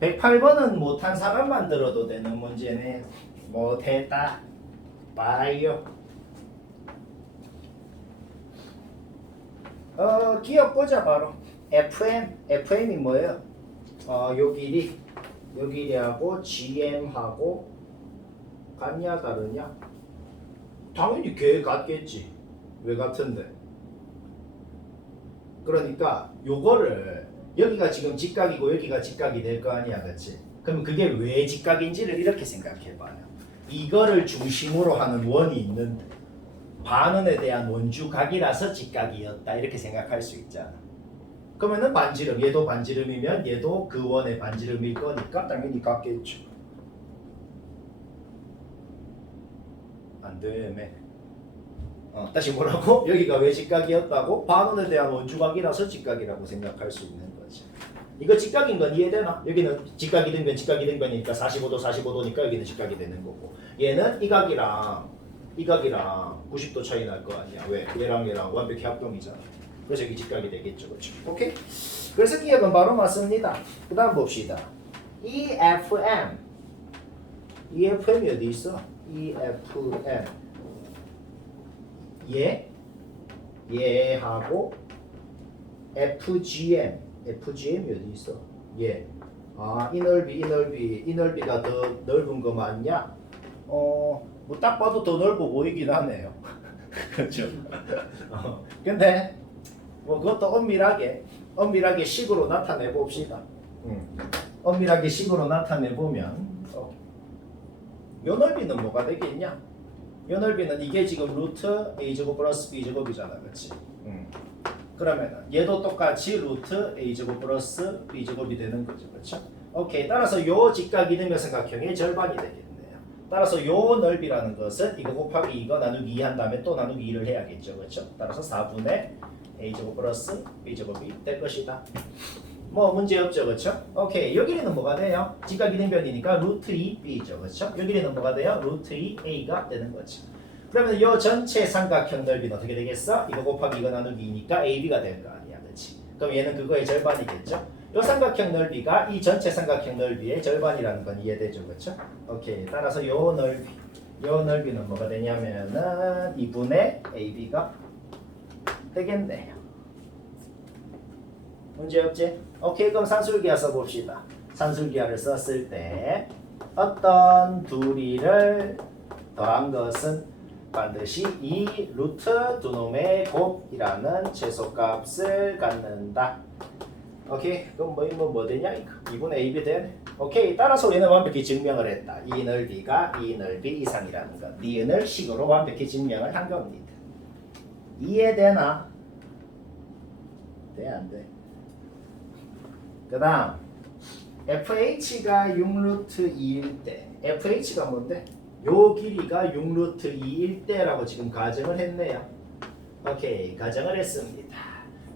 108번은 못한 사람만 들어도 되는 문제네. 못했다. 봐요. 기억 보자 바로. FM이 뭐예요? 요 길이하고 GM하고 같냐 다르냐? 당연히 걔 같겠지. 왜 같은데? 그러니까 요거를 여기가 지금 직각이고 여기가 직각이 될 거 아니야, 그렇지? 그럼 그게 왜 직각인지를 이렇게 생각해봐요. 이거를 중심으로 하는 원이 있는데 반원에 대한 원주각이라서 직각이었다 이렇게 생각할 수 있잖아. 그러면은 반지름, 얘도 반지름이면 얘도 그 원의 반지름일 거니까 당연히 같겠죠. 안 되매. 다시 뭐라고? 여기가 왜 직각이었다고? 반원에 대한 원주각이라서 직각이라고 생각할 수 있는 거지. 이거 직각인 건 이해되나? 여기는 직각이 된 건 직각이 된 거니까 45도니까 여기는 직각이 되는 거고, 얘는 이 각이랑 90도 차이 날 거 아니야. 왜? 얘랑 완벽히 합동이잖아. 그래서 여기 직각이 되겠죠, 그렇죠? 오케이? 그래서 기억은 바로 맞습니다. 그 다음 봅시다. EFM이 어디 있어? EFM 얘하고 FGM이 어디 있어? 얘. 이 넓이가 더 넓은 거 맞냐? 뭐 딱 봐도 더 넓어 보이긴 하네요. 그렇죠? 근데 뭐 그것도 엄밀하게 식으로 나타내 봅시다. 엄밀하게 식으로 나타내 보면 요 넓이는 뭐가 되겠냐? 요 넓이는 이게 지금 루트 a제곱 플러스 b제곱이잖아, 그렇지? 그러면은 얘도 똑같이 루트 a제곱 플러스 b제곱이 되는 거죠, 그렇죠? 오케이. 따라서 요 직각 이등변 삼각형의 절반이 되겠네요. 따라서 요 넓이라는 것은 이거 곱하기 이거 나누기 2 한 다음에 또 나누기 2를 해야겠죠, 그렇죠? 따라서 4분의 a제곱 플러스 b제곱이 될 것이다. 뭐 문제 없죠, 그렇죠? 오케이. 요 길이는 뭐가 돼요? 직각 이등변이니까 루트 2b죠, 그렇죠? 요 길이는 뭐가 돼요? 루트 2a가 되는 거죠. 그러면 요 전체 삼각형 넓이는 어떻게 되겠어? 이거 곱하기 이거 나누기 2니까 ab가 될 거 아니야, 그렇지? 그럼 얘는 그거의 절반이겠죠? 요 삼각형 넓이가 이 전체 삼각형 넓이의 절반이라는 건 이해되죠, 그렇죠? 오케이. 따라서 요 넓이는 뭐가 되냐면은 2분의 ab가 되겠네요. 문제 없지? 오케이. 그럼 산술기하 써봅시다. 산술기하를 썼을 때 어떤 둘이를 더한 것은 반드시 이 루트 두 놈의 곱이라는 최소값을 갖는다. 오케이. 그럼 뭐 되냐? 2분의 ab 되네. 오케이. 따라서 우리는 완벽히 증명을 했다. 이 넓이가 이 넓이 이상이라는 것. 니은을 식으로 완벽히 증명을 한 겁니다. 이해되나? 돼, 안 돼? 그 다음 FH가 6루트 2일 때 FH가 뭔데? 요 길이가 6루트 2일 때라고 지금 가정을 했네요. 오케이. 가정을 했습니다.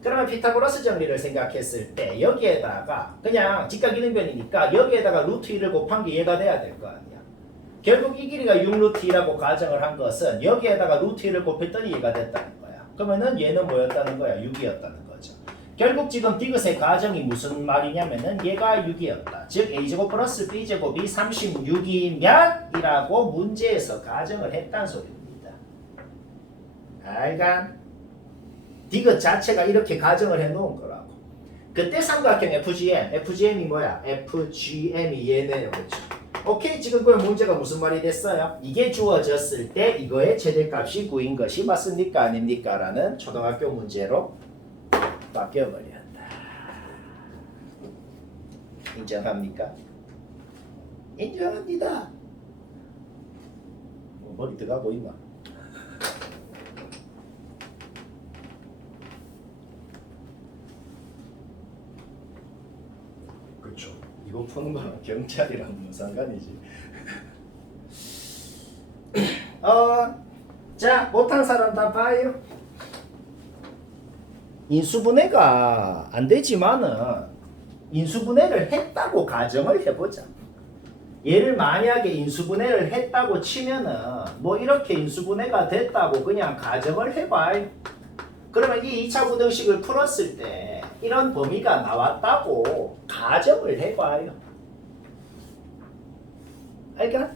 그러면 피타고라스 정리를 생각했을 때 여기에다가 그냥 직각 이등변이니까 여기에다가 루트 2를 곱한 게 얘가 돼야 될 거 아니야. 결국 이 길이가 6루트 2라고 가정을 한 것은 여기에다가 루트 2를 곱했더니 얘가 됐다는 거야. 그러면은 얘는 뭐였다는 거야? 6이었다는 거죠. 결국 지금 디귿의 가정이 무슨 말이냐면은 얘가 6이었다. 즉 a제곱 플러스 b제곱이 36이면 이라고 문제에서 가정을 했다는 소리입니다. 알간? 디귿 자체가 이렇게 가정을 해놓은 거라고. 그때 삼각형 FGM이 뭐야? FGM이 얘네요, 그렇죠? 오케이. 지금 그 문제가 무슨 말이 됐어요? 이게 주어졌을 때 이거의 최대값이 9인 것이 맞습니까? 아닙니까? 라는 초등학교 문제로 바뀌어버렸다. 인정합니까? 인정합니다. 머리 들어가고 있나? 그렇죠. 이거 푸는 거랑 경찰이랑 무슨 상관이지? 자, 못한 사람 다 봐요. 인수분해가 안 되지만은 인수분해를 했다고 가정을 해보자. 얘를 만약에 인수분해를 했다고 치면은 뭐 이렇게 인수분해가 됐다고 그냥 가정을 해봐요. 그러면 이 2차 부등식을 풀었을 때 이런 범위가 나왔다고 가정을 해봐요. 알까?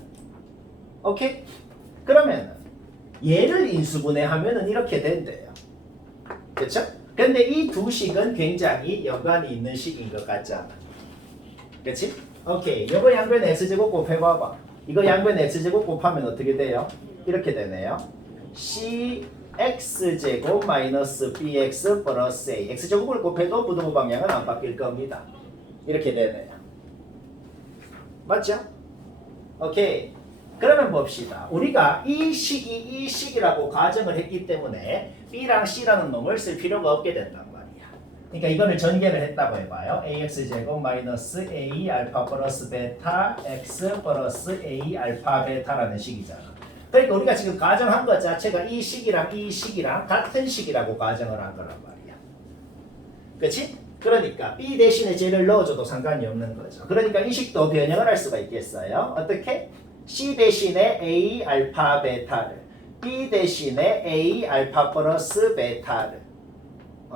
오케이? 그러면 얘를 인수분해하면은 이렇게 된대요. 그렇죠? 근데 이 두 식은 굉장히 연관이 있는 식인 것 같잖아. 그렇지? 오케이. 이거 양변 x제곱 곱해봐봐. 이거 양변 x제곱 곱하면 어떻게 돼요? 이렇게 되네요. cx제곱 마이너스 bx 플러스 a. x제곱을 곱해도 부등호 방향은 안 바뀔 겁니다. 이렇게 되네요. 맞죠? 오케이. 그러면 봅시다. 우리가 이 식이 이 식이라고 가정을 했기 때문에 b랑 c라는 놈을 쓸 필요가 없게 된단 말이야. 그러니까 이거를 전개를 했다고 해봐요. ax제곱 마이너스 a 알파 플러스 베타 x 플러스 a 알파 베타라는 식이잖아. 그러니까 우리가 지금 가정한 것 자체가 이 식이랑 같은 식이라고 가정을 한 거란 말이야. 그렇지? 그러니까 b 대신에 쟤를 넣어줘도 상관이 없는 거죠. 그러니까 이 식도 변형을 할 수가 있겠어요. 어떻게? c 대신에 a 알파 베타를 b 대신에 a 알파 플러스 베타를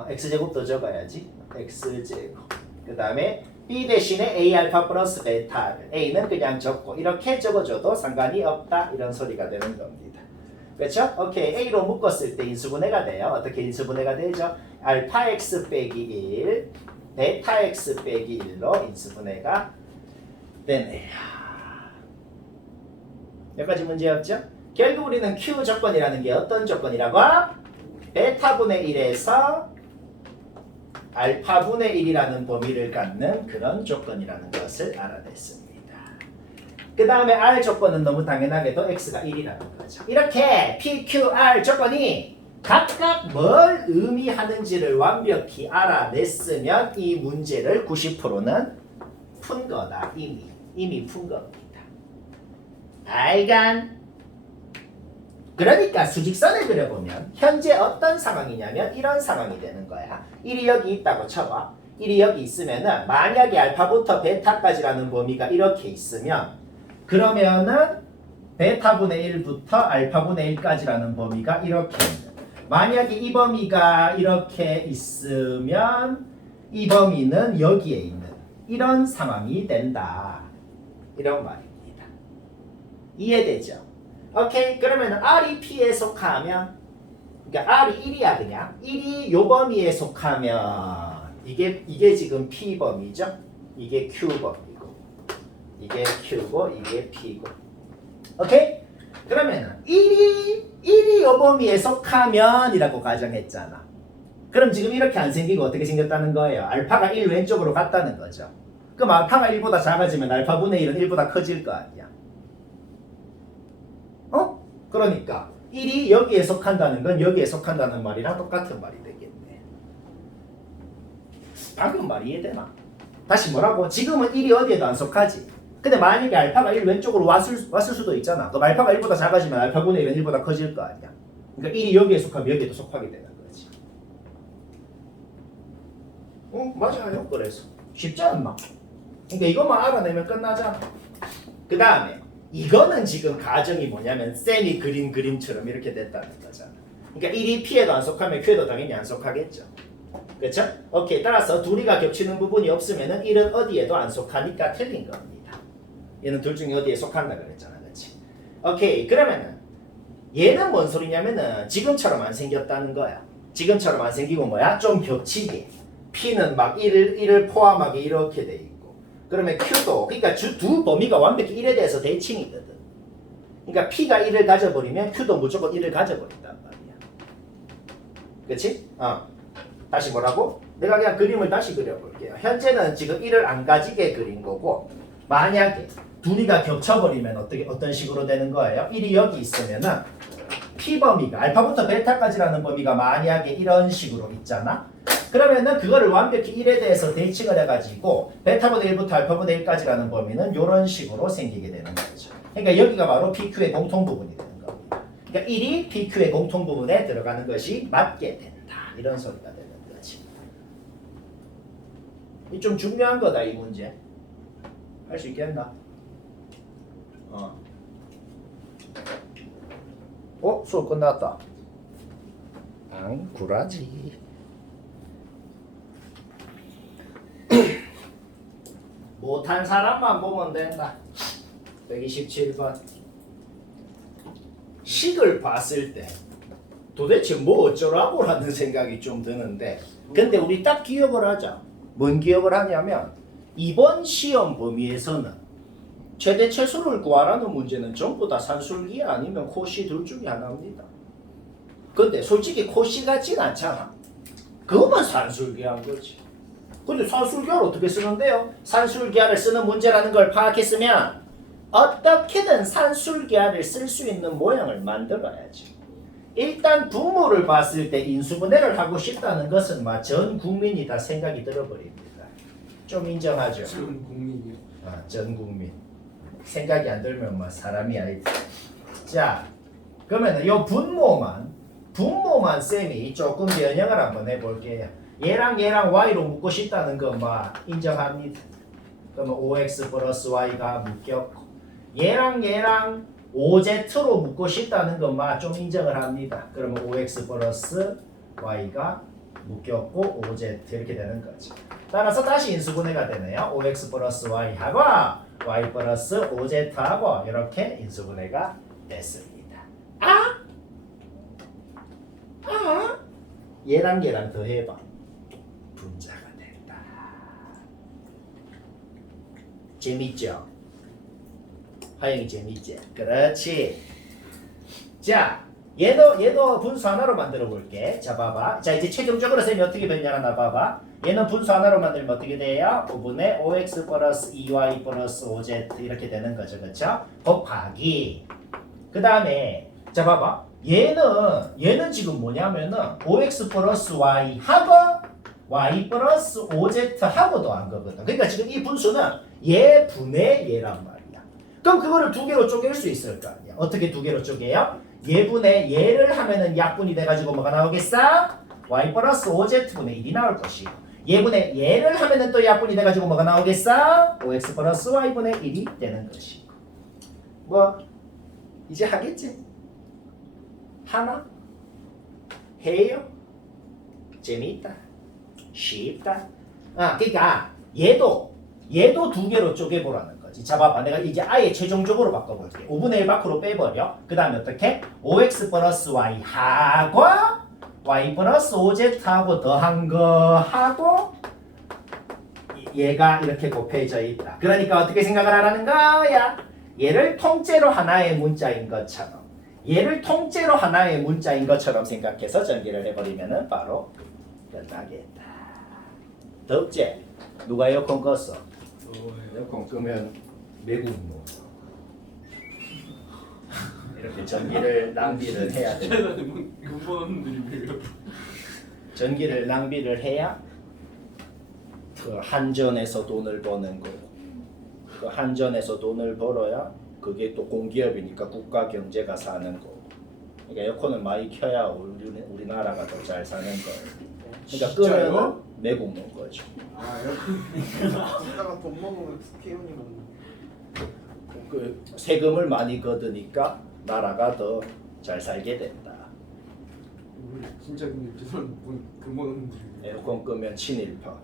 x제곱도 적어야지. x제곱. 그 다음에 b 대신에 a 알파 플러스 베타를 a는 그냥 적고 이렇게 적어줘도 상관이 없다. 이런 소리가 되는 겁니다. 그렇죠? 오케이. a로 묶었을 때 인수분해가 돼요. 어떻게 인수분해가 되죠? 알파 x 빼기 1 베타 x 빼기 1로 인수분해가 되네요. 여기까지 문제 없죠? 결국 우리는 Q 조건이라는 게 어떤 조건이라고? 베타분의 1에서 알파분의 1이라는 범위를 갖는 그런 조건이라는 것을 알아냈습니다. 그 다음에 R 조건은 너무 당연하게도 X가 1이라는 거죠. 이렇게 P, Q, R 조건이 각각 뭘 의미하는지를 완벽히 알아냈으면 이 문제를 90%는 푼 거다. 이미 푼 겁니다. 알간? 그러니까 수직선을 그려보면 현재 어떤 상황이냐면 이런 상황이 되는 거야. 1이 여기 있다고 쳐봐. 1이 여기 있으면은 만약에 알파부터 베타까지라는 범위가 이렇게 있으면 그러면은 베타분의 1부터 알파분의 1까지라는 범위가 이렇게 있는. 만약에 이 범위가 이렇게 있으면 이 범위는 여기에 있는 이런 상황이 된다. 이런 말이에요. 이해되죠? 오케이. 그러면 R이 P에 속하면 그러니까 R이 1이야 그냥 1이 요 범위에 속하면 이게 지금 P 범위죠? 이게 Q 범위고 이게 Q고 이게 P고 오케이? 그러면 1이 요 범위에 속하면 이라고 가정했잖아. 그럼 지금 이렇게 안 생기고 어떻게 생겼다는 거예요? 알파가 1 왼쪽으로 갔다는 거죠. 그럼 알파가 1보다 작아지면 알파분의 1은 1보다 커질 거 아니야. 그러니까 1이 여기에 속한다는 건 여기에 속한다는 말이랑 똑같은 말이 되겠네. 방금 말 이해되나? 다시 뭐라고? 지금은 1이 어디에도 안 속하지. 근데 만약에 알파가 1 왼쪽으로 왔을 수도 있잖아. 그럼 알파가 1보다 작아지면 알파분의 1은 1보다 커질 거 아니야. 그러니까 1이 여기에 속하면 여기에도 속하게 되는 거지. 맞아요. 그래서 쉽지 않나? 그러니까 이것만 알아내면 끝나잖아. 그 다음에 이거는 지금 가정이 뭐냐면 쌤이 그린 그림처럼 이렇게 됐다는 거잖아. 그러니까 1이 P에도 안 속하면 Q에도 당연히 안 속하겠죠. 그렇죠? 오케이. 따라서 둘이가 겹치는 부분이 없으면은 1은 어디에도 안 속하니까 틀린 겁니다. 얘는 둘 중에 어디에 속한다 그랬잖아. 그렇지? 오케이. 그러면은 얘는 뭔 소리냐면은 지금처럼 안 생겼다는 거야. 지금처럼 안 생기고 뭐야? 좀 겹치게. P는 막 1을 포함하게 이렇게 돼 있고. 그러면 Q도 그러니까 두 범위가 완벽히 1에 대해서 대칭이거든. 그러니까 P가 1을 가져버리면 Q도 무조건 1을 가져버린단 말이야. 그렇지? 다시 뭐라고? 내가 그냥 그림을 다시 그려볼게요. 현재는 지금 1을 안 가지게 그린 거고 만약에 둘이가 겹쳐버리면 어떤 식으로 되는 거예요? 1이 여기 있으면은 P 범위가 알파부터 베타까지라는 범위가 만약에 이런 식으로 있잖아. 그러면은 그거를 완벽히 1에 대해서 대칭을 해가지고 베타분의 1부터 알파분의 1까지라는 범위는 이런 식으로 생기게 되는 거죠. 그러니까 여기가 바로 PQ의 공통 부분이 되는 겁니다. 그러니까 1이 PQ의 공통 부분에 들어가는 것이 맞게 된다. 이런 소리가 되는 거지. 이 좀 중요한 거다 이 문제. 할 수 있겠나? 수업 끝났다. 구라지. 못한 사람만 보면 된다. 127번. 식을 봤을 때 도대체 뭐 어쩌라고라는 생각이 좀 드는데, 근데 우리 딱 기억을 하자. 뭔 기억을 하냐면 이번 시험 범위에서는 최대 최소를 구하라는 문제는 전부 다 산술기 아니면 코시 둘 중에 하나입니다. 근데 솔직히 코시 같진 않잖아. 그것만 산술기한 거지. 근데 산술기하를 어떻게 쓰는데요? 산술기하를 쓰는 문제라는 걸 파악했으면 어떻게든 산술기하를 쓸 수 있는 모양을 만들어야지. 일단 분모를 봤을 때 인수분해를 하고 싶다는 것은 전 국민이 다 생각이 들어버립니다. 좀 인정하죠? 전 국민이요. 전 국민. 생각이 안 들면 사람이 아니다. 자, 그러면 요 분모만 쌤이 조금 변형을 한번 해볼게요. 얘랑 y로 묶고 싶다는 건 인정합니다. 그러면 5x 플러스 y가 묶였고, 얘랑 5z로 묶고 싶다는 건 좀 인정을 합니다. 그러면 5x 플러스 y가 묶였고 5z 이렇게 되는 거죠. 따라서 다시 인수분해가 되네요. 5x 플러스 y하고 y 플러스 5z하고 이렇게 인수분해가 됐습니다. 얘랑 더해봐. 분자가 된다. 재밌죠? 화영이 재밌지? 그렇지. 자, 얘도 분수 하나로 만들어 볼게. 자, 봐봐. 자, 이제 최종적으로 쌤이 어떻게 변형하나 봐봐. 얘는 분수 하나로 만들면 어떻게 돼요? 5분의 5x 플러스 2y 플러스 5z 이렇게 되는 거죠. 그렇죠? 곱하기. 그 다음에 자, 봐봐. 얘는 지금 뭐냐면은 5x 플러스 y 하고 y 플러스 5z 하고 더한 거거든. 그러니까 지금 이 분수는 얘 분의 얘란 말이야. 그럼 그거를 두 개로 쪼갤 수 있을 거 아니야. 어떻게 두 개로 쪼개요? 얘분의 얘를 하면은 약분이 돼가지고 뭐가 나오겠어? y 플러스 5z분의 1이 나올 것이고, 얘분의 얘를 하면은 또 약분이 돼가지고 뭐가 나오겠어? 5x 플러스 y분의 1이 되는 것이고. 이제 하겠지? 하나? 해요? 재미있다. 쉽다. 그러니까 얘도 두 개로 쪼개보라는 거지. 자, 봐봐. 내가 이제 아예 최종적으로 바꿔볼게. 5분의 1 밖으로 빼버려. 그 다음에 어떻게? 5x 플러스 y 하고 y 플러스 5z하고 더한 거 하고 얘가 이렇게 곱해져 있다. 그러니까 어떻게 생각을 하라는 거야? 얘를 통째로 하나의 문자인 것처럼, 생각해서 전개를 해버리면은 바로 끝나겠다. 덥지? 누가 에어컨 껐어? 에어컨 끄면 매국노. 이렇게 전기를 낭비를 해야 돼. 전기를 낭비를 해야 그 한전에서 돈을 버는 거고, 그 한전에서 돈을 벌어야 그게 또 공기업이니까 국가 경제가 사는 거고. 그러니까 에어컨을 많이 켜야 우리나라가 더 잘 사는 거예요. 그러니까 끄면 매국 놓은 거죠. 쓰다가 돈 먹으면 스케일이 그 세금을 많이 걷으니까 나라가 더 잘 살게 된다. 진짜 근데 죄송한 근본은 에어컨 끄면 친일파.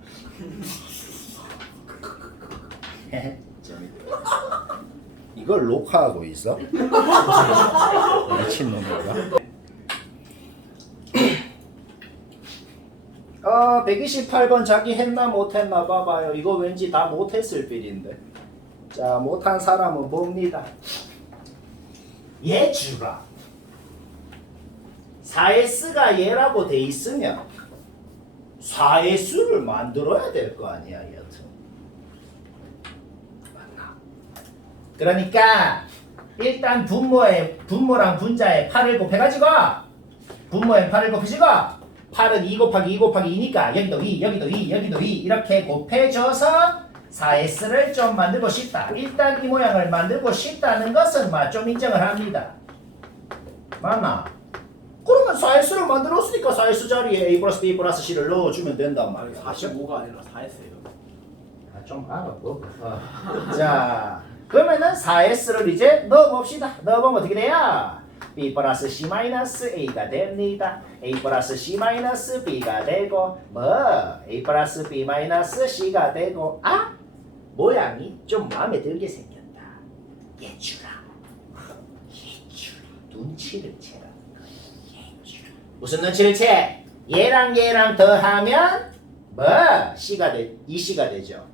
재밌다. 이걸 녹화하고 있어? 미친놈인가? 128번 자기 했나 못했나 봐봐요. 이거 왠지 다 못했을 빌인데. 자, 못한 사람은 뭡니다. 얘 주가 4S가 얘라고 돼 있으면 4S를 만들어야 될 거 아니야, 여튼. 맞나? 그러니까 일단 분모랑 분자에 8을 곱해가지고, 분모에 8을 곱해지고, 8은 2 곱하기 2 곱하기 2니까 여기도 2, 여기도 2, 여기도 2 이렇게 곱해줘서 4S를 좀 만들고 싶다. 일단 이 모양을 만들고 싶다는 것은 좀 인정을 합니다. 맞나? 그러면 4S를 만들었으니까 4S 자리에 A 플러스 B 플러스 C를 넣어주면 된단 말이야. 45가 아니라 4S예요. 좀 알아보고. 자, 그러면은 4S를 이제 넣어봅시다. 넣어보면 어떻게 돼요? B 플러스 C 마이너스 A가 됩니다. A 플러스 C 마이너스 B가 되고, A 플러스 B 마이너스 C가 되고, 모양이 좀 마음에 들게 생겼다. 예주라. 눈치를 채라는 거야. 예주라. 무슨 눈치를 채? 얘랑 얘랑 더하면 뭐? C가 돼. 2C가 되죠.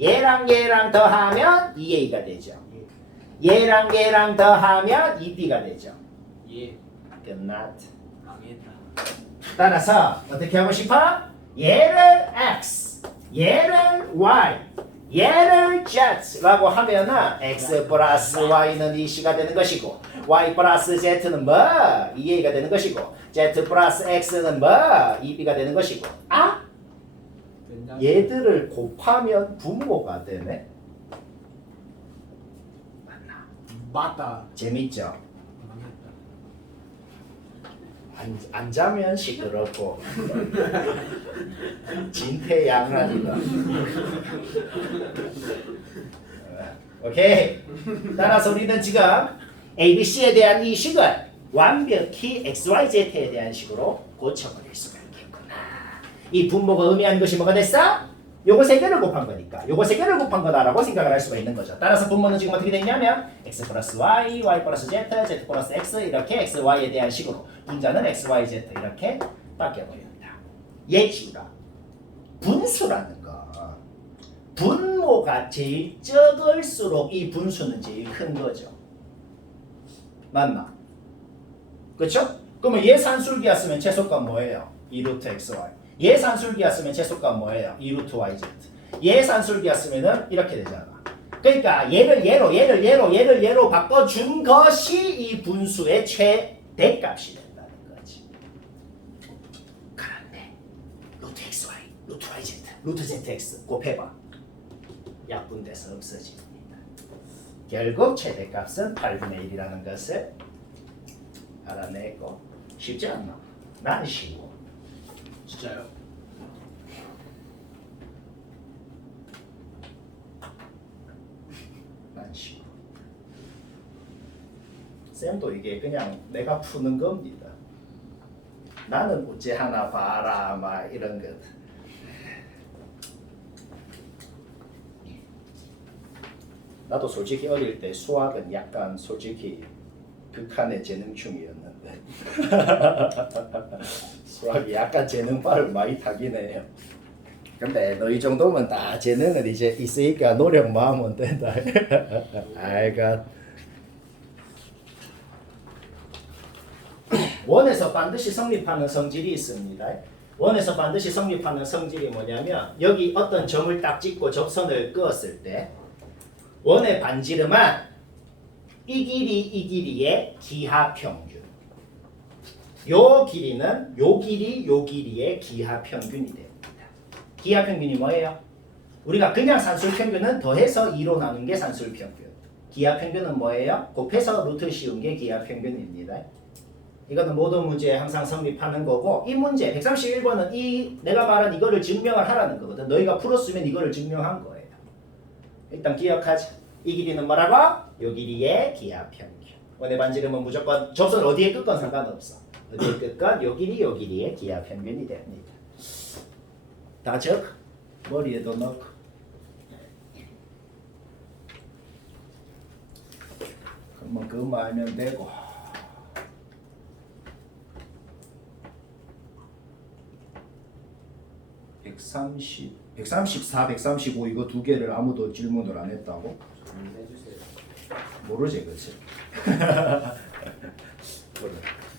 얘랑 얘랑 더하면 2A가 되죠. 얘랑 얘랑 더하면 2B가 되죠. 예. 끝났. 망했다. 따라서 어떻게 하고 싶어? 얘를 X, 얘를 Y, 얘를 Z라고 하면은 X 플러스 Y는 2C가 되는 것이고 Y 플러스 Z는 뭐? 2A가 되는 것이고 Z 플러스 X는 뭐? 2B가 되는 것이고 아? 맨날 얘들을 곱하면 분모가 되네? 맞나? 맞다. 재밌죠? 망했다. 안 자면 시끄럽고 진퇴양난이다. 오케이. 따라서 우리는 지금 ABC에 대한 이 식을 완벽히 XYZ에 대한 식으로 고쳐버릴 수가 있겠구나. 이 분모가 의미하는 것이 뭐가 됐어? 요거 세 개를 곱한 거니까 요거 세 개를 곱한 거다라고 생각을 할 수가 있는 거죠. 따라서 분모는 지금 어떻게 됐냐면 x 플러스 y, y 플러스 z, z 플러스 x 이렇게 x, y에 대한 식으로 분자는 x, y, z 이렇게 바뀌어버립니다. 예지우라 분수라는 거 분모가 제일 적을수록 이 분수는 제일 큰 거죠. 맞나? 그렇죠? 그러면 얘 산술기였으면 최소값 뭐예요? 2루트 xy. 얘 산술기였으면 최소값 뭐예요? 2루트 yz. 얘 산술기였으면은 이렇게 되잖아. 그러니까 얘를 얘로 바꿔준 것이 이 분수의 최대값이 된다는 거지. 그런데 루트 xy, 루트 yz, 루트 zx 곱해봐. 약분돼서 없어집니다. 결국 최대값은 8분의 1이라는 것을 알아내고 쉽지 않나? 난 쉬워. 진짜요? 난 쉬워. 쌤도 이게 그냥 내가 푸는 겁니다. 나는 어째 하나 봐라 막 이런 것. 나도 솔직히 어릴 때 수학은 약간 솔직히 극한의 재능충이었는데 수학이 약간 재능발을 많이 타긴 해요. 근데 너 이 정도면 다 재능은 이제 있으니까 노력만 하면 된다. 아이가 원에서 반드시 성립하는 성질이 있습니다. 원에서 반드시 성립하는 성질이 뭐냐면 여기 어떤 점을 딱 찍고 접선을 그었을 때 원의 반지름은 이 길이의 기하평균. 요 길이는 요 길이의 기하평균이 됩니다. 기하평균이 뭐예요? 우리가 그냥 산술평균은 더해서 2로 나눈 게 산술평균. 기하평균은 뭐예요? 곱해서 루트 씌운 게 기하평균입니다. 이거는 모든 문제에 항상 성립하는 거고 이 문제 131번은 이 내가 말한 이거를 증명을 하라는 거거든. 너희가 풀었으면 이거를 증명한 거예요. 일단 기억하자. 이 길이는 뭐라고? 요 길이의 기하평균. 원의 반지름은 무조건 접선 어디에 끝건 상관없어. 어디에 끝건 요 길이의 기하평균이 됩니다. 다 적? 머리에도 넣고. 그러면 그것만 알면 되고. (130) 134, 135 이거 두 개를 아무도 질문을 안 했다고? 해주세요. 모르지, 그렇지?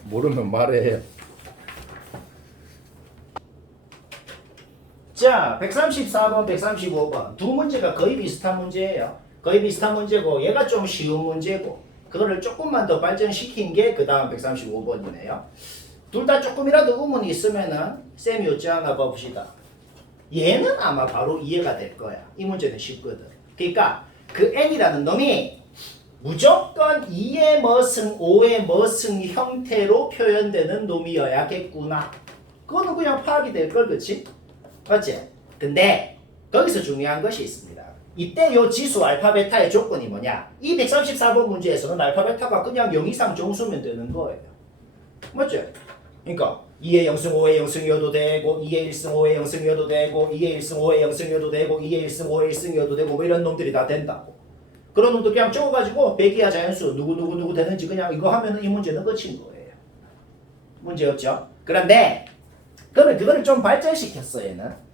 모르면 말해. 자, 134번, 135번 두 문제가 거의 비슷한 문제예요. 거의 비슷한 문제고 얘가 좀 쉬운 문제고 그거를 조금만 더 발전시킨 게 그 다음 135번이네요. 둘 다 조금이라도 의문이 있으면은 쌤이 어찌하나 봅시다. 얘는 아마 바로 이해가 될 거야. 이 문제는 쉽거든. 그러니까 그 n이라는 놈이 무조건 2의 뭐승, 5의 뭐승 형태로 표현되는 놈이어야겠구나. 그거는 그냥 파악이 될 걸, 그치? 맞지? 근데 거기서 중요한 것이 있습니다. 이때 요 지수 알파 베타의 조건이 뭐냐? 이 134번 문제에서는 알파 베타가 그냥 0 이상 정수면 되는 거예요. 맞지? 그러니까 2의 0승 5의 0승이어도 되고 2의 1승 5의 0승이어도 되고 2의 1승 5의 0승이어도 되고 2의 1승 5의 1승이어도 되고 뭐 이런 놈들이 다 된다고. 그런 놈도 그냥 적어가지고 백이야 자연수 누구 되는지 그냥 이거 하면은 이 문제는 끝인 거예요. 문제 없죠? 그런데 그러면 그거를 좀 발전시켰어 얘는.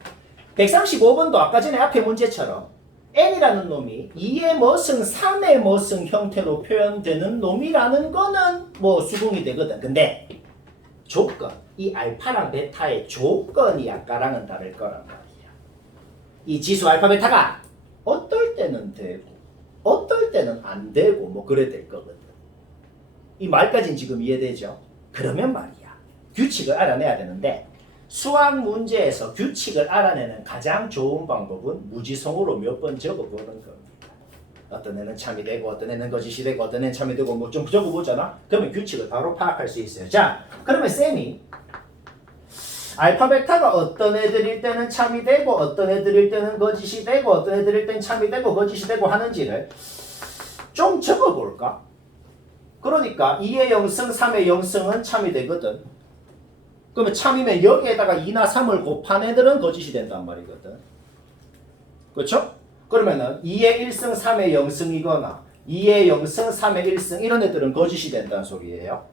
135번도 아까 전에 앞에 문제처럼 n이라는 놈이 2의 뭐승 3의 뭐승 형태로 표현되는 놈이라는 거는 뭐 수긍이 되거든. 근데 조건, 이 알파랑 베타의 조건이 아까랑은 다를 거란 말이야. 이 지수 알파 베타가 어떨 때는 되고 어떨 때는 안 되고 뭐 그래 될 거거든. 이 말까지는 지금 이해되죠? 그러면 말이야 규칙을 알아내야 되는데 수학 문제에서 규칙을 알아내는 가장 좋은 방법은 무지성으로 몇 번 적어보는 겁니다. 어떤 애는 참이 되고 어떤 애는 거짓이 되고 어떤 애는 참이 되고 뭐 좀 적어보잖아. 그러면 규칙을 바로 파악할 수 있어요. 자, 그러면 쌤이 알파 베타가 어떤 애들일 때는 참이 되고 어떤 애들일 때는 거짓이 되고 어떤 애들일 때는 참이 되고 거짓이 되고 하는지를 좀 적어볼까? 그러니까 2의 0승 3의 0승은 참이 되거든. 그러면 참이면 여기에다가 2나 3을 곱한 애들은 거짓이 된단 말이거든. 그렇죠? 그러면은 2의 1승 3의 0승이거나 2의 0승 3의 1승 이런 애들은 거짓이 된다는 소리예요.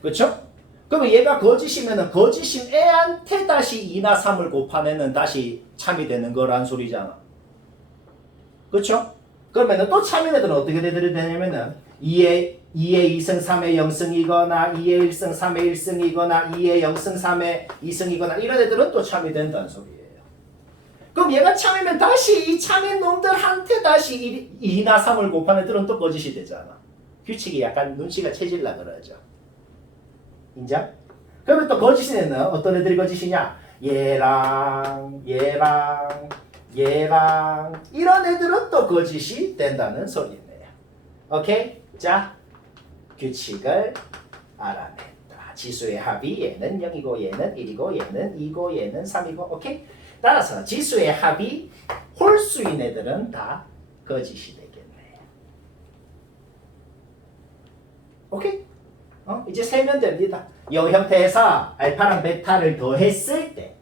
그렇죠? 그러면 얘가 거짓이면은 거짓인 애한테 다시 2나 3을 곱한 애는 다시 참이 되는 거란 소리잖아. 그렇죠? 그러면은 또 참인 애들은 어떻게 되냐면은 2의 2승 3의 0승이거나 2의 1승 3의 1승이거나 2의 0승 3의 2승이거나 이런 애들은 또 참이 된다는 소리예요. 그럼 얘가 참이면 다시 이 참인 놈들한테 다시 2나 3을 곱한 애들은 또 거짓이 되잖아. 규칙이 약간 눈치가 채질라 그러죠. 인정? 그러면 또 거짓인 애는 어떤 애들이 거짓이냐? 얘랑 이런 애들은 또 거짓이 된다는 소리네요. 오케이? 자, 규칙을 알아냈다. 지수의 합이 얘는 0이고 얘는 1이고 얘는 2고 얘는 3이고 오케이? 따라서 지수의 합이 홀수인 애들은 다 거짓이 되겠네요. 오케이? 이제 세면 됩니다. 이 형태에서 알파랑 베타를 더했을 때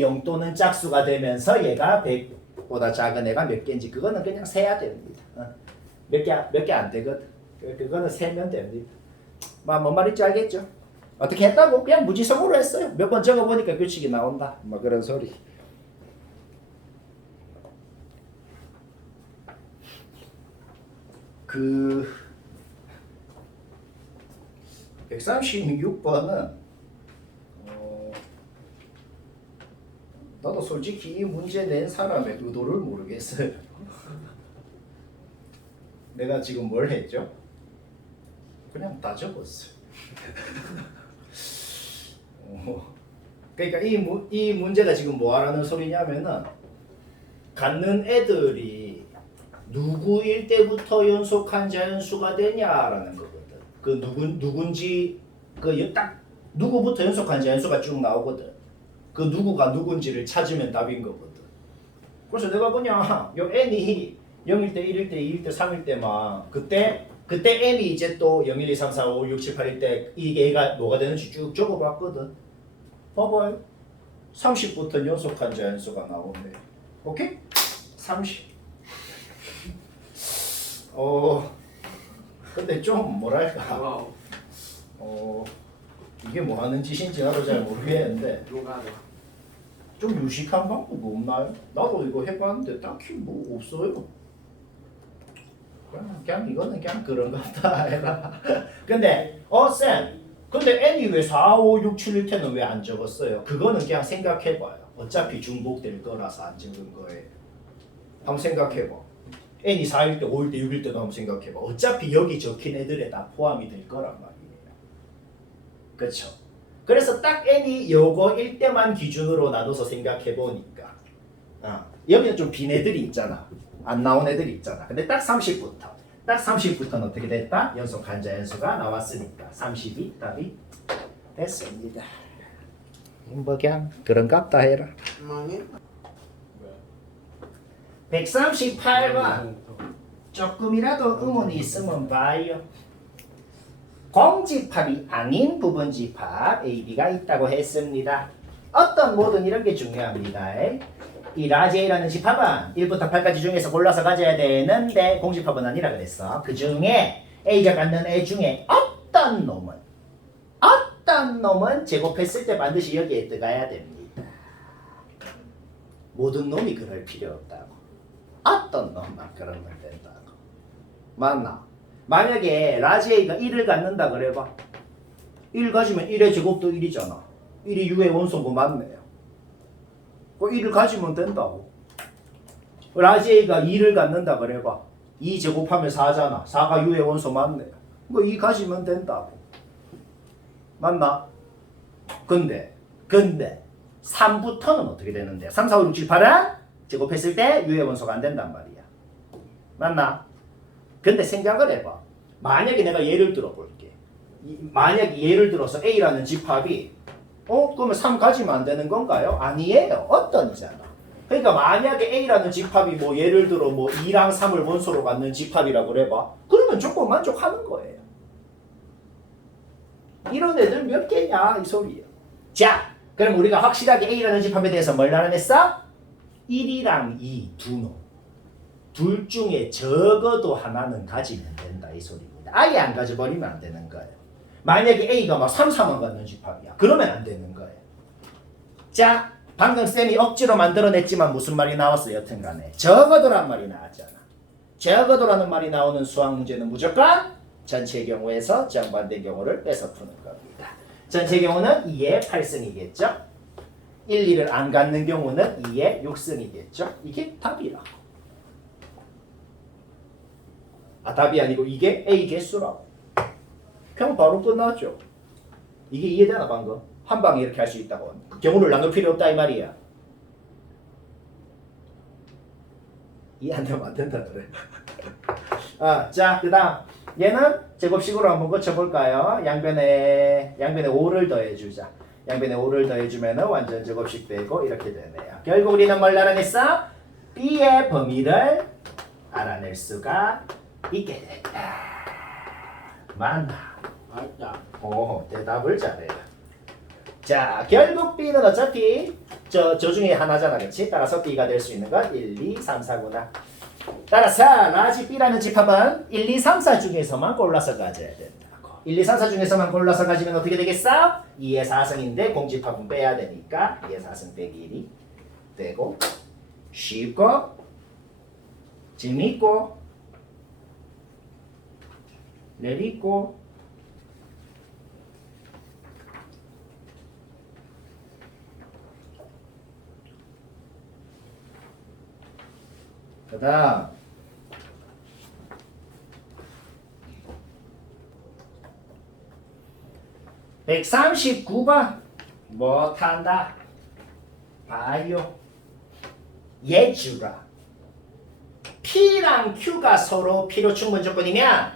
0 또는 짝수가 되면서 얘가 100보다 작은 애가 몇 개인지 그거는 그냥 세야 됩니다. 몇 개 안 되거든. 그거는 세면 됩니다. 뭔 말인지 알겠죠? 어떻게 했다고? 그냥 무지성으로 했어요. 몇 번 적어보니까 규칙이 나온다. 뭐 그런 소리. 그 136번은 나도 솔직히 이 문제 낸 사람의 의도를 모르겠어요. 내가 지금 뭘 했죠? 그냥 다 적었어요. 그러니까 이 문제가 지금 뭐 하라는 소리냐면은 갖는 애들이 누구일 때부터 연속한 자연수가 되냐라는 거거든. 그 누군지 그 딱 누구부터 연속한 자연수가 쭉 나오거든. 그 누구가 누군지를 찾으면 답인 거거든. 그래서 내가 그냥 요 n이 0일 때, 1일 때, 2일 때, 3일 때만 그때 n이 이제 또 0, 1, 2, 3, 4, 5, 6, 7, 8일 때 이게 얘가 뭐가 되는지 쭉 적어봤거든. 봐봐요. 30부터 연속한 자연수가 나오네. 오케이? 30. 근데 좀 뭐랄까. 와우. 이게 뭐 하는 짓인지 나도 잘 모르겠는데 요가다. 좀 유식한 방법 없나요? 나도 이거 해봤는데 딱히 뭐 없어요. 그냥 이거는 그냥 그런 것 같다 해라. 근데 쌤 근데 n이 왜 4, 5, 6, 7일 때는 왜 안 적었어요? 그거는 그냥 생각해봐요. 어차피 중복될 거라서 안 적은 거예요. 한번 생각해봐. n이 4일 때, 5일 때, 6일 때도 한번 생각해봐. 어차피 여기 적힌 애들에 다 포함이 될 거란 말이에요. 그렇죠? 그래서 딱 n이 요거일 때만 기준으로 나눠서 생각해보니까 여기는 좀 빈 애들이 있잖아. 안 나온 애들이 있잖아. 근데 딱 30부터는 어떻게 됐다? 연속한 자연수가 나왔으니까 30이 답이 됐습니다. 뭐 그냥 그런갑다 해라. 망해? 138번 조금이라도 의문이 있으면 봐요. 공집합이 아닌 부분집합 A, B가 있다고 했습니다. 어떤 뭐든 이런 게 중요합니다. 이 라지 A라는 집합은 1부터 8까지 중에서 골라서 가져야 되는데 공집합은 아니라 그랬어. 그 중에 A가 갖는 애 중에 어떤 놈은 제곱했을 때 반드시 여기에 들어가야 됩니다. 모든 놈이 그럴 필요 없다고. 어떤 놈만 그러면 된다고. 맞나? 만약에 라지 A가 1을 갖는다 그래봐. 1 가지면 1의 제곱도 1이잖아. 1이 U의 원소고 맞네요. 그 1을 가지면 된다고. 라지 A가 2를 갖는다 그래봐. 2 제곱하면 4잖아. 4가 U의 원소 맞네요. 뭐 2 가지면 된다고. 맞나? 근데 3부터는 어떻게 되는데? 3, 4, 5, 6, 7, 8은 제곱했을 때 U의 원소가 안 된단 말이야. 맞나? 근데 생각을 해봐. 만약에 내가 예를 들어볼게. 만약에 예를 들어서 A라는 집합이 그러면 3 가지면 안 되는 건가요? 아니에요. 어떤이잖아. 그러니까 만약에 A라는 집합이 뭐 예를 들어 뭐 2랑 3을 원소로 갖는 집합이라고 그래봐. 그러면 조건 만족하는 거예요. 이런 애들 몇 개냐 이 소리예요. 자, 그럼 우리가 확실하게 A라는 집합에 대해서 뭘 알아냈어? 1이랑 2 두 놈. 둘 중에 적어도 하나는 가지면 된다 이 소리입니다. 아예 안 가져버리면 안 되는 거예요. 만약에 A가 막 3, 4만 갖는 집합이야. 그러면 안 되는 거예요. 자, 방금 쌤이 억지로 만들어냈지만 무슨 말이 나왔어요? 여튼간에 적어도란 말이 나왔잖아. 적어도라는 말이 나오는 수학 문제는 무조건 전체 경우에서 정반대 경우를 빼서 푸는 겁니다. 전체 경우는 2의 8승이겠죠. 1, 2를 안 갖는 경우는 2의 6승이겠죠. 이게 답이라고. 답이 아니고 이게 A 개수라고. 그냥 바로 끝났죠. 이게 이해되나 방금? 한 방에 이렇게 할 수 있다고. 경우를 나눌 필요 없다 이 말이야. 이해 안 되면 안 된다 그래. 자, 그다음 얘는 제곱식으로 한번 고쳐볼까요? 양변에 5를 더해주자. 양변에 5를 더해주면은 완전 제곱식 되고 이렇게 되네요. 결국 우리는 뭘 알아냈어? B의 범위를 알아낼 수가 있게 됐다. 맞나? 맞다. 오, 대답을 잘해요. 자, 결국 B는 어차피 저 중에 하나잖아, 그렇지? 따라서 B가 될 수 있는 건 1, 2, 3, 4구나. 따라서 라지 B라는 집합은 1, 2, 3, 4 중에서만 골라서 가져야 된다고. 1, 2, 3, 4 중에서만 골라서 가지면 어떻게 되겠어? 2의 4승인데 공집합은 빼야 되니까 2의 4승 빼기 1이 되고 쉽고 재미있고 내리고 그 다음 139번 못한다. 봐요. 예주라. P랑 Q가 서로 필요 충분 조건이면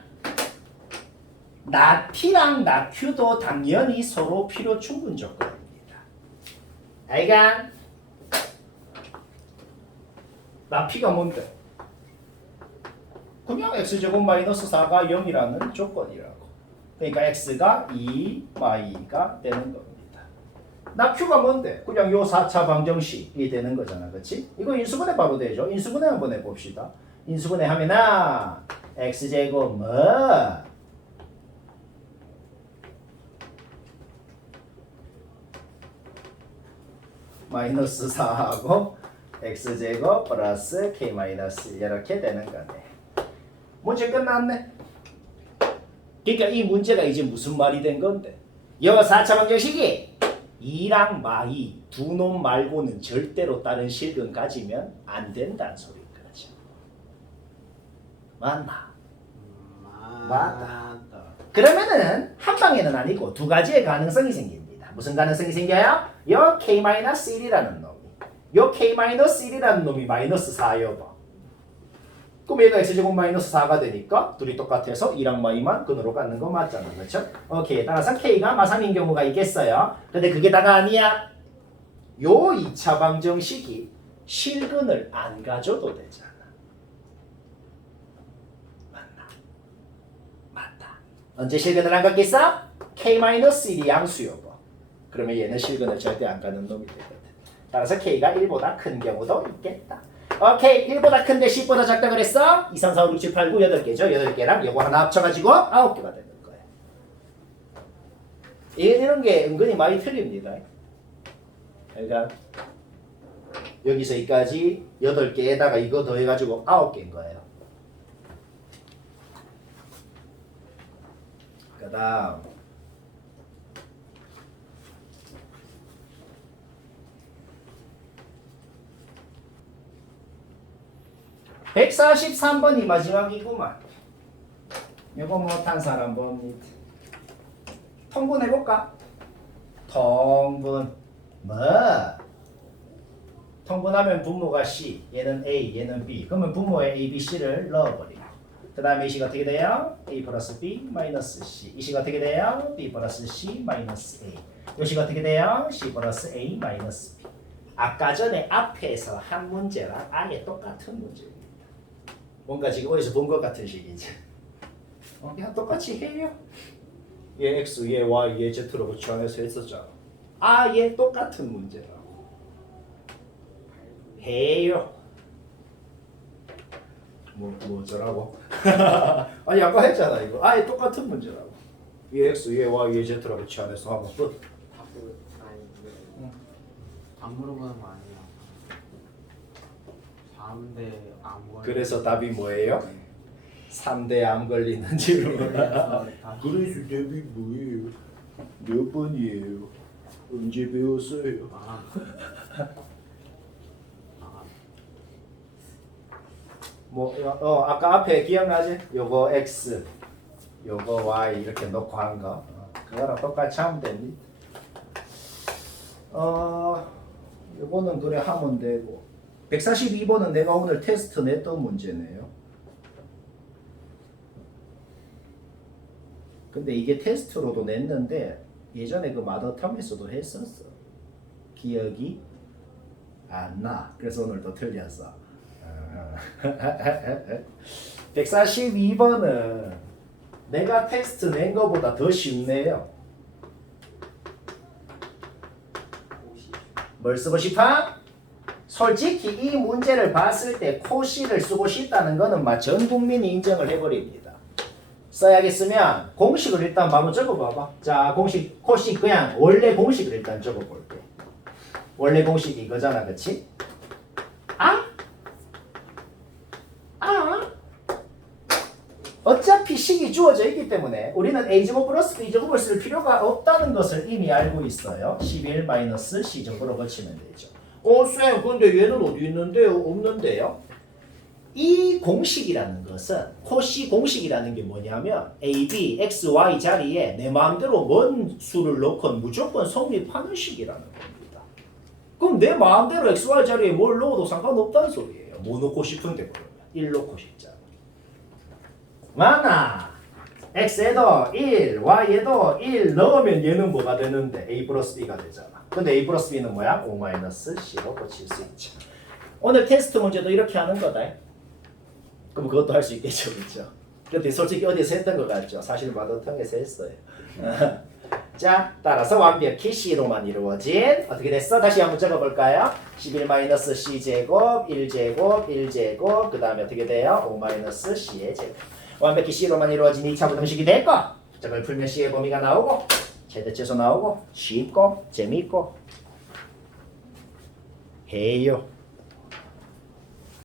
나 P랑 나 Q도 당연히 서로 필요 충분 조건입니다. 알간? 나 P가 뭔데? 그냥 X제곱 마이너스 4가 0이라는 조건이라고. 그러니까 X가 2, Y가 되는 겁니다. 나 Q가 뭔데? 그냥 요 4차 방정식이 되는 거잖아. 그치? 이거 인수분해 바로 되죠? 인수분해 한번 해봅시다. 인수분해 하면은 X제곱 뭐? 마이너스 4하고 X제곱 플러스 K 마이너스 1 이렇게 되는 거네. 문제 끝났네. 그러니까 이 문제가 이제 무슨 말이 된 건데? 여 4차 방정식이 2랑 마이 두 놈 말고는 절대로 다른 실근 가지면 안 된다는 소리인 거죠. 맞나? 맞다. 그러면은 한 방에는 아니고 두 가지의 가능성이 생깁니다. 무슨 가능성이 생겨요? 요 K-1이라는 놈이 요 K-1이라는 놈이 마이너스 4여봐. 그럼 얘가 X제곱 마이너스 4가 되니까 둘이 똑같아서 2랑 마이만 근으로 갖는 거 맞잖아. 그렇죠? 오케이. 따라서 K가 마3인 경우가 있겠어요. 근데 그게 다가 아니야. 요 2차 방정식이 실근을 안 가져도 되잖아. 맞나? 맞다. 언제 실근을 안 갖겠어? K-1이 양수여봐. 그러면 얘는 실근을 절대 안 가는 놈이 되거든. 따라서 K가 1보다 큰 경우도 있겠다. 오케이. 1보다 큰데 10보다 작다 그랬어? 2, 3, 4, 5, 6, 7, 8, 9, 8개죠. 8개랑 요거 하나 합쳐가지고 9개가 되는 거예요. 이런 게 은근히 많이 틀립니다. 그러니까 여기서 여기까지 8개에다가 이거 더해가지고 9개인 거예요. 그 다음 143번이 마지막이구만. 이거 못한 사람 봅니다. 통분해볼까? 통분 뭐? 통분하면 분모가 C, 얘는 A, 얘는 B. 그러면 분모에 A, B, C를 넣어버리고 그 다음에 이 식이 어떻게 돼요? A 플러스 B 마이너스 C. 이 식이 어떻게 돼요? B 플러스 C 마이너스 A. 이 식이 어떻게 돼요? C 플러스 A 마이너스 B. 아까 전에 앞에서 한 문제랑 아예 똑같은 문제입니다. 뭔가 지금 어디서 본 것 같은 식이지. 그냥 똑같이 해요. 얘 X, 얘 Y, 얘 Z로 고치환해서 했었잖아. 아예 똑같은 문제라고. 해요. 뭐 어쩌라고? 아니 아까 했잖아 이거. 아예 똑같은 문제라고. 얘 X, 얘 Y, 얘 Z로 고치환해서 하면 끝. 안 물어보는 거 아니야. 3대 암 걸. 그래서 답이 뭐예요? 3대 암 걸리는 질문. 그래서 그래서 답이 뭐예요? 몇 번이에요? 언제 배웠어요? 아까 앞에 기억나지? 요거 X, 요거 Y 이렇게 놓고 한 거. 그거랑 똑같이 하면 됩니다. 요거는 그래 하면 되고 142번은 내가 오늘 테스트 냈던 문제네요. 근데 이게 테스트로도 냈는데 예전에 그 마더텀에서도 했었어. 기억이 안 나. 그래서 오늘도 틀렸어. 142번은 내가 테스트 낸 거보다 더 쉽네요. 뭘 쓰고 싶어? 솔직히 이 문제를 봤을 때 코시를 쓰고 싶다는 거는 전 국민이 인정을 해버립니다. 써야겠으면 공식을 일단 한번 적어봐봐. 자, 공식 코시 그냥 원래 공식을 일단 적어볼게. 원래 공식이 이거잖아, 그치? 어차피 식이 주어져 있기 때문에 우리는 A제곱 플러스 B제곱을 쓸 필요가 없다는 것을 이미 알고 있어요. 11 마이너스 C제곱으로 거치면 되죠. 쌤, 근데 얘는 어디 있는데요? 없는데요? 이 공식이라는 것은 코시 공식이라는 게 뭐냐면 A, B, X, Y 자리에 내 마음대로 뭔 수를 넣건 무조건 성립하는 식이라는 겁니다. 그럼 내 마음대로 X, Y 자리에 뭘 넣어도 상관없다는 소리예요. 뭐 넣고 싶은데 그러면 1 넣고 싶잖아. 맞나? X에도 1, Y에도 1 넣으면 얘는 뭐가 되는데? A 플러스 B가 되잖아. 근데 A 플러스 B는 뭐야? 5 마이너스 C로 고칠 수 있죠. 오늘 테스트 문제도 이렇게 하는 거다. 그럼 그것도 할 수 있겠죠, 그렇죠? 근데 솔직히 어디서 했던 것 같죠? 사실 마더텅에서 했어요. 자, 따라서 완벽히 C로만 이루어진 어떻게 됐어? 다시 한번 적어볼까요? 11-C제곱, 1제곱, 1제곱, 그 다음에 어떻게 돼요? 5-C의 제곱. 완벽히 C로만 이루어진 2차 부등식이 됐고, 저걸 풀면 C의 범위가 나오고, 최대치수 나오고, 쉽고, 재미있고, 해요.